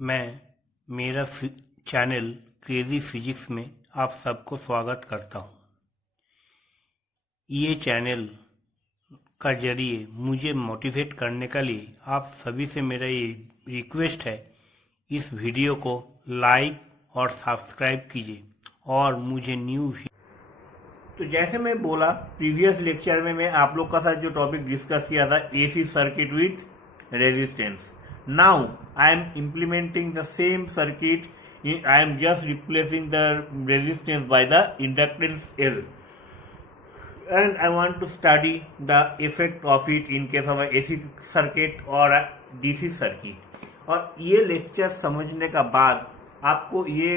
मैं मेरा channel crazy physics में आप सबको स्वागत करता हूँ। ये चैनल का जरिए मुझे मोटिवेट करने के लिए आप सभी से मेरा ये रिक्वेस्ट है, इस वीडियो को लाइक और सब्सक्राइब कीजिए और मुझे तो जैसे मैं बोला प्रीवियस लेक्चर में मैं आप लोग का साथ जो टॉपिक डिस्कस किया था AC circuit with resistance. Now I am implementing the same circuit. I am just replacing the resistance by the inductance L, and I want to study the effect of it in case of a AC circuit or a DC circuit. और ये lecture समझने का बाद आपको ये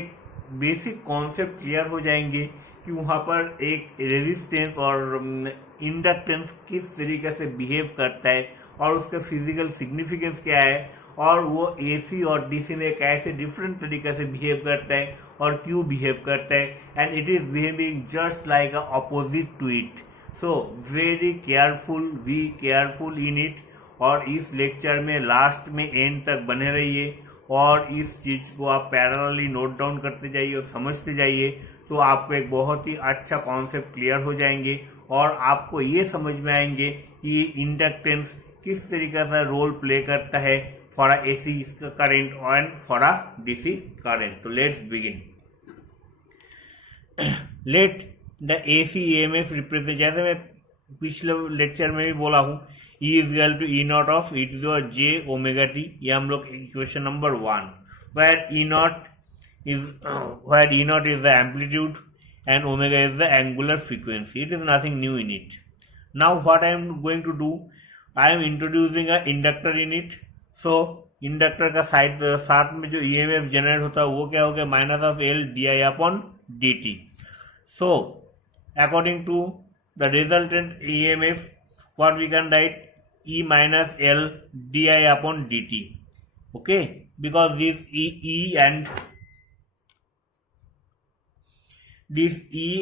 basic concept clear हो जाएंगे कि वहाँ पर एक रेजिस्टेंस और इंडक्टेंस किस तरीके से बिहेव करता है और उसका फिजिकल सिग्निफिकेंस क्या है और वो एसी और डीसी में कैसे डिफरेंट तरीके से बिहेव करता है और क्यों बिहेव करता है, and it is behaving just like a opposite to it. So very careful in it. और इस लेक्चर में लास्ट में एंड तक बने रहिए और इस चीज़ को आप पैरेलली नोट डाउन करते जाइए और समझते जाइए, तो आपको एक बहुत ही अच्छा कॉन्सेप्ट क्लियर हो जाएंगे और आपको ये समझ में आएंगे कि इंडक्टेंस किस तरीके से रोल प्ले करता है for a AC current and for a DC current. So let's begin. Let the AC EMF represent, जैसे मैं पिछले लेक्चर में भी बोला हूँ, E is equal to E naught of e to the j omega t. ये हम लोग equation number 1, where E naught is the amplitude and omega is the angular frequency. It is nothing new in it. Now what I am going to do, I am introducing a inductor in it. So inductor का साथ में जो EMF generate होता है वो क्या हो गया, minus of L D I upon D T. So according to the resultant EMF what we can write E minus L D I upon D T. Okay, because this E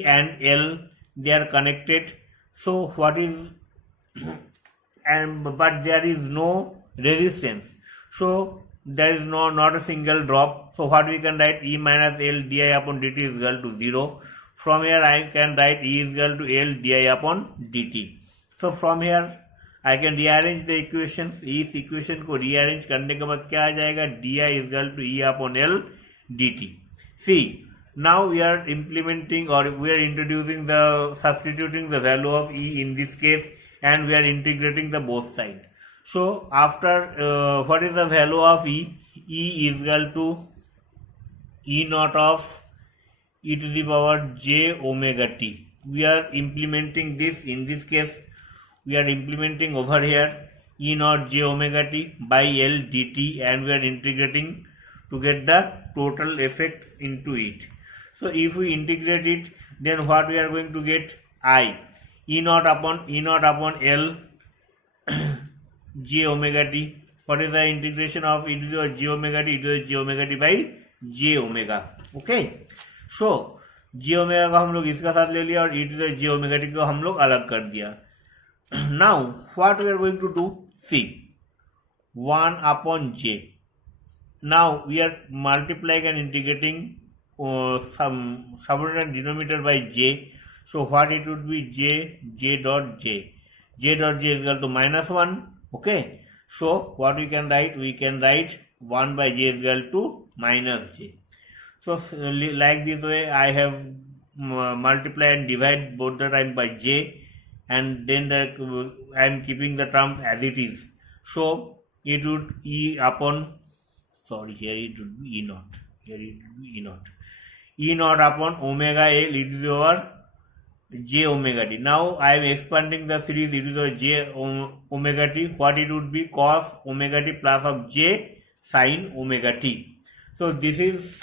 and L they are connected. So what is but there is no resistance, so there is not a single drop. So what we can write, E minus L di upon dt is equal to 0. From here I can write E is equal to L di upon dt. So from here I can rearrange the equations. इस equation को rearrange करने के बाद क्या आ जाएगा, di is equal to E upon L dt. See, now we are implementing or we are introducing the substituting the value of E in this case, and we are integrating the both side. So after what is the value of E? E is equal to E naught of e to the power j omega t. We are implementing this in this case. We are implementing over here E naught j omega t by L dt, and we are integrating to get the total effect into it. So if we integrate it, then what we are going to get, I E naught upon L j omega t. What is the integration of e to the j omega t? E to the j omega t by j omega. Okay, so j omega को हम लोग इसका साथ ले लिया और e to the j omega t को हम लोग अलग कर दिया. Now what we are going to do, see 1 upon j. Now we are multiplying and integrating some subordinate denominator by j. So what it would be, j dot j is equal to minus 1. Okay, so what we can write, 1 by j is equal to minus j. So like this way I have multiply and divide both the time by j, and then I am keeping the terms as it is. So it would E upon, sorry, here it would be E naught upon omega L e to the power j omega t. Now I am expanding the series e to the j omega t. What it would be, cos omega t plus of j sin omega t. So this is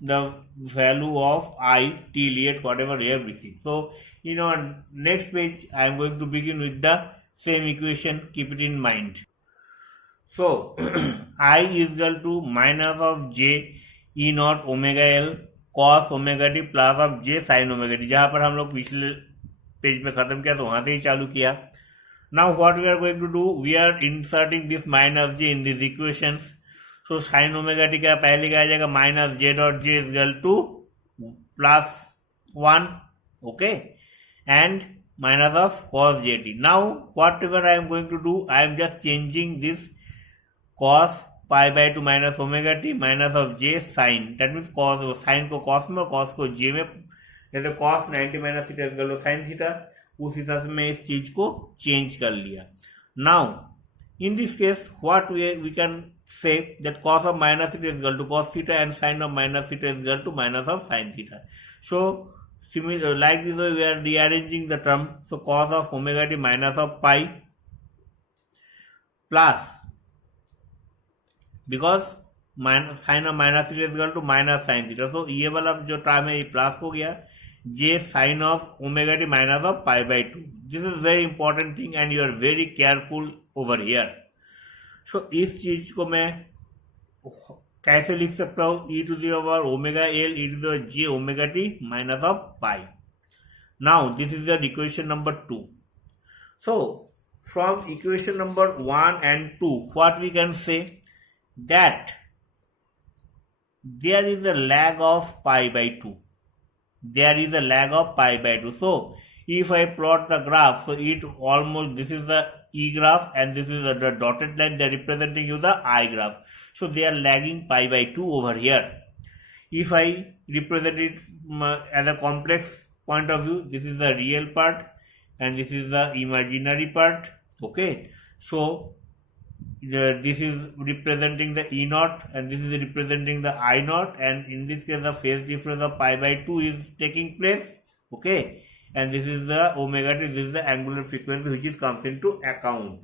the value of I till yet whatever we have received. So in our next page I am going to begin with the same equation. Keep it in mind. So I is equal to minus of j E naught omega L cos omega T plus of J sign omega T. जहाँ पर हम लोग पिछले page में खत्म किया तो वहां से ही चालू किया. Now what we are going to do, we are inserting this minus J in this equations. So sine omega T का पहले क्या आ जाएगा, minus J dot J is equal to +1, okay, and minus of cos jt. Now whatever I am going to do, I am just changing this cos pi by 2 minus omega t minus of j sin, that means cos, sin को cos में और cos को j में, जैसे cos 90 minus theta equal to sin theta, उस हिसाब से मैं इस चीज को चेंज कर लिया. Now in this case what we can say that cos of minus theta is equal to cos theta and sin of minus theta is equal to minus of sin theta. So similar, like this way we are rearranging the term. So cos of omega t minus of pi plus, because sin of minus theta is equal to minus sin theta, so ये वाला जो term है ये plus हो गया, j sin of omega t minus of pi by 2. This is very important thing and you are very careful over here. So इस चीज को मैं कैसे लिख सकता हूँ, e to the power omega l e to the j omega t minus of pi. Now this is the equation number 2. So from equation number 1 and 2 what we can say, that there is a lag of pi by 2. There is a lag of pi by 2. So if I plot the graph, so it almost, this is the E graph and this is the dotted line, they are representing you the I graph. So they are lagging pi by 2 over here. If I represent it as a complex point of view, this is the real part and this is the imaginary part, okay. So this is representing the E naught and this is representing the I naught, and in this case the phase difference of pi by 2 is taking place, okay, and this is the omega t, this is the angular frequency which is comes into account.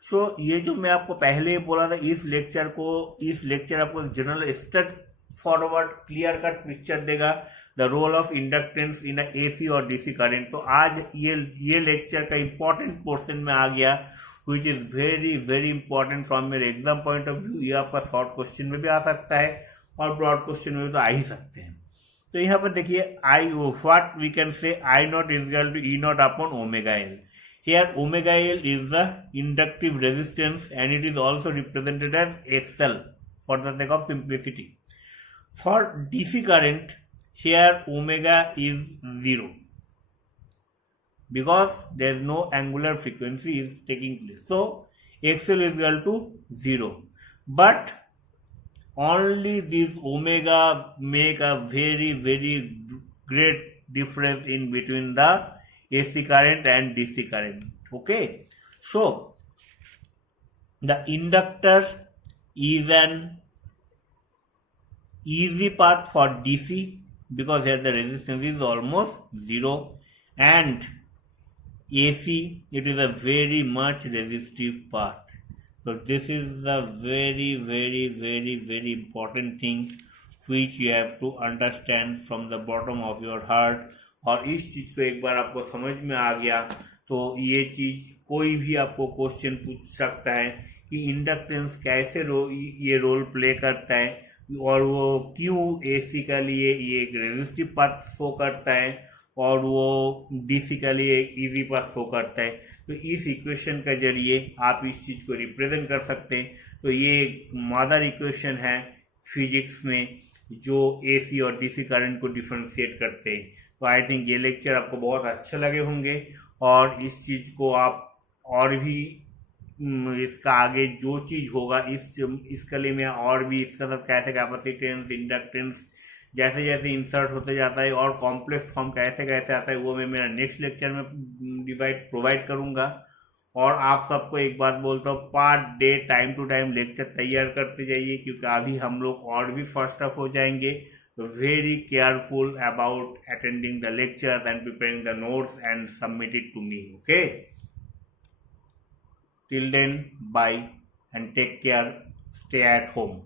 So ये जो मैं आपको पहले ही बोला था, इस lecture आपको एक general straightforward clear cut picture देगा, the role of inductance in AC और डीसी करंट. तो आज ये लेक्चर का इंपॉर्टेंट पोर्शन में आ गया, which is very very important from your exam point of view. ये आपका शॉर्ट क्वेश्चन में भी आ सकता है और ब्रॉड क्वेश्चन में भी तो आ ही सकते हैं. तो यहाँ पर देखिए what we can say, I naught is equal to E naught upon omega L. Here omega L is the inductive resistance and it is also represented as XL for the sake of simplicity. For DC current, here omega is 0 because there is no angular frequency is taking place. So XL is equal to 0. But only this omega make a very very great difference in between the AC current and DC current, okay. So the inductor is an easy path for DC because here the resistance is almost 0, and AC it is a very much resistive path. So this is the very very very very important thing which you have to understand from the bottom of your heart. और इस चीज को एक बार आपको समझ में आ गया तो ये चीज कोई भी आपको क्वेश्चन पूछ सकता है कि इंडक्टेंस कैसे ये रोल प्ले करता है और वो क्यों एसी का लिए ये एक रेजिस्टिव पाथ शो करता है और वो डीसी का लिए एक इजी पाथ शो करता है. तो इस इक्वेशन के जरिए आप इस चीज को रिप्रेजेंट कर सकते हैं. तो ये एक मदर इक्वेशन है फिजिक्स में जो एसी और डीसी करंट को डिफरेंशिएट करते हैं. तो आई थिंक ये लेक्चर आपको बहुत अच्छे लगे होंगे और इस चीज को आप और भी इसका आगे जो चीज होगा इसके लिए मैं और भी इसका साथ कैसे कैपेसिटेंस इंडक्टेंस जैसे जैसे इंसर्ट होते जाता है और कॉम्प्लेक्स फॉर्म कैसे कैसे आता है वो मैं मेरा नेक्स्ट लेक्चर में प्रोवाइड करूंगा. और आप सबको एक बात बोलता हूँ, per day time to time lecture तैयार करते जाइए क्योंकि अभी हम लोग और भी फर्स्ट अप हो जाएंगे. तो very careful about attending the lecture and preparing the notes and submit it to me, okay. Till then, bye and take care, stay at home.